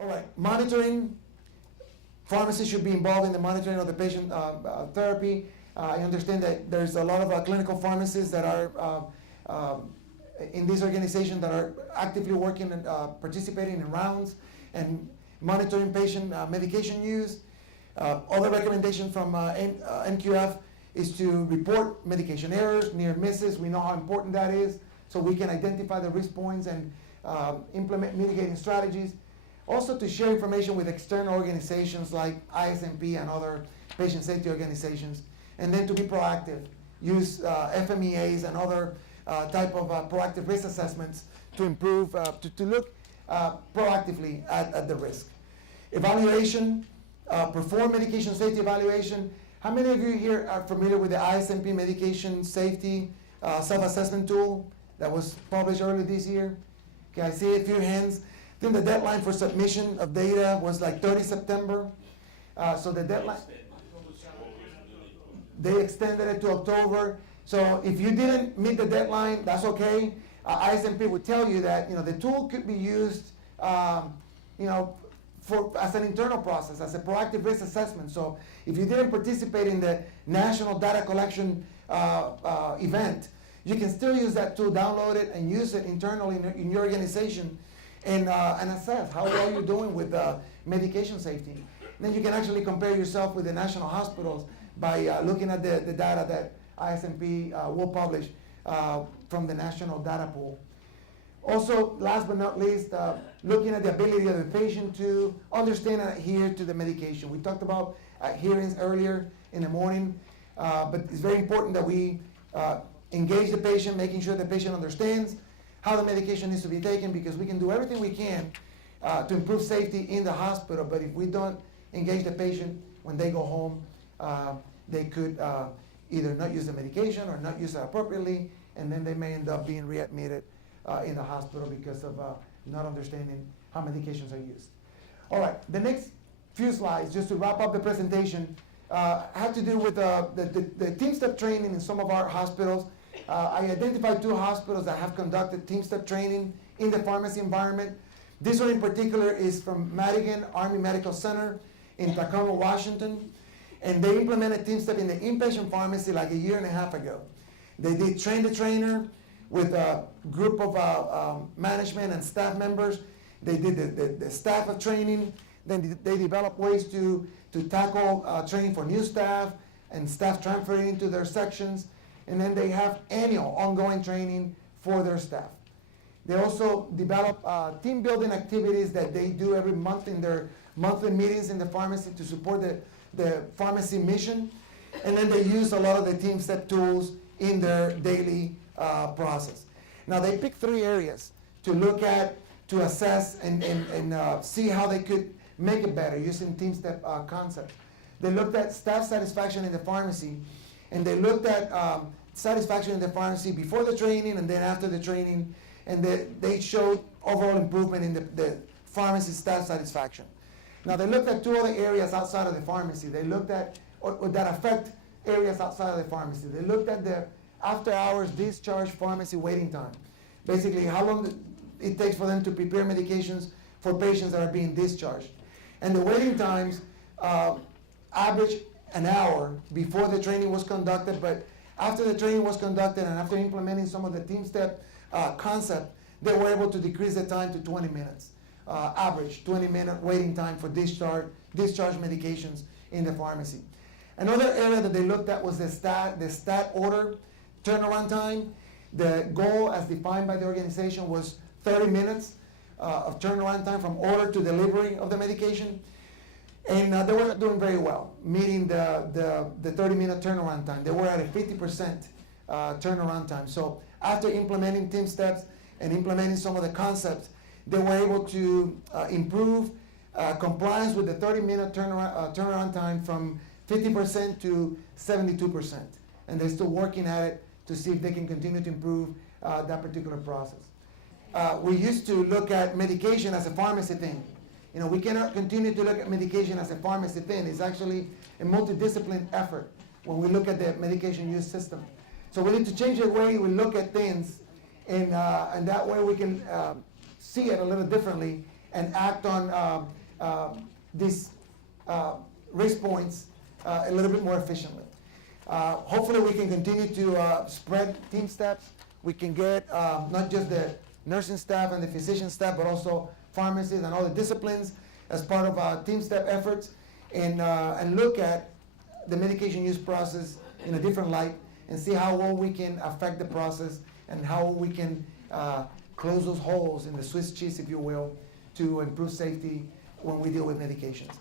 All right, monitoring. Pharmacists should be involved in the monitoring of the patient therapy. I understand that there's a lot of clinical pharmacists that are in this organization that are actively working and participating in rounds and monitoring patient medication use. Other recommendation from NQF is to report medication errors, near misses. We know how important that is, so we can identify the risk points and implement mitigating strategies. Also to share information with external organizations like ISMP and other patient safety organizations. And then to be proactive, use FMEAs and other type of proactive risk assessments to improve, to look proactively at the risk. Evaluation, perform medication safety evaluation. How many of you here are familiar with the ISMP medication safety self-assessment tool that was published earlier this year? Okay, I see a few hands. I think the deadline for submission of data was like 30 September. So the deadline, they extended it to October. So if you didn't meet the deadline, that's okay. ISMP would tell you that the tool could be used as an internal process, as a proactive risk assessment. So if you didn't participate in the national data collection event, you can still use that tool, download it, and use it internally in your organization and assess how well you're doing with medication safety. And then you can actually compare yourself with the national hospitals by looking at the data that ISMP will publish from the national data pool. Also, last but not least, looking at the ability of the patient to understand and adhere to the medication. We talked about adherence earlier in the morning, but it's very important that we engage the patient, making sure the patient understands how the medication needs to be taken, because we can do everything we can to improve safety in the hospital, but if we don't engage the patient when they go home, they could either not use the medication or not use it appropriately, and then they may end up being readmitted in the hospital because of not understanding how medications are used. All right, the next few slides, just to wrap up the presentation, have to do with the TeamSTEPPS training in some of our hospitals. I identified 2 hospitals that have conducted TeamSTEPPS training in the pharmacy environment. This one in particular is from Madigan Army Medical Center in Tacoma, Washington. And they implemented TeamSTEPPS in the inpatient pharmacy like a year and a half ago. They did train the trainer with a group of management and staff members. They did the staff of training. Then they developed ways to tackle training for new staff and staff transferring into their sections. And then they have annual ongoing training for their staff. They also develop team building activities that they do every month in their monthly meetings in the pharmacy to support the pharmacy mission. And then they use a lot of the TeamSTEPPS tools in their daily process. Now they picked 3 areas to look at, to assess, and see how they could make it better using TeamSTEPPS concept. They looked at staff satisfaction in the pharmacy, and they looked at satisfaction in the pharmacy before the training and then after the training, and they showed overall improvement in the pharmacy staff satisfaction. Now they looked at 2 other areas outside of the pharmacy. They looked at, or that affect areas outside of the pharmacy. They looked at the after hours discharge pharmacy waiting time. Basically how long it takes for them to prepare medications for patients that are being discharged. And the waiting times average an hour before the training was conducted, but after the training was conducted and after implementing some of the TeamSTEPPS concept, they were able to decrease the time to 20 minutes. Average 20-minute waiting time for discharge medications in the pharmacy. Another area that they looked at was the stat order turnaround time. The goal as defined by the organization was 30 minutes of turnaround time from order to delivery of the medication. And they were not doing very well, meeting the 30-minute turnaround time. They were at a 50% turnaround time. So after implementing TeamSTEPPS and implementing some of the concepts, they were able to improve compliance with the 30-minute turnaround time from 50% to 72%. And they're still working at it to see if they can continue to improve that particular process. We used to look at medication as a pharmacy thing. We cannot continue to look at medication as a pharmacy thing. It's actually a multidisciplinary effort when we look at the medication use system. So we need to change the way we look at things, and that way we can see it a little differently and act on these risk points a little bit more efficiently. Hopefully we can continue to spread TeamSTEPPS. We can get not just the nursing staff and the physician staff, but also pharmacists and all the disciplines as part of our TeamSTEPPS efforts, and look at the medication use process in a different light and see how well we can affect the process and how we can close those holes in the Swiss cheese, if you will, to improve safety when we deal with medications.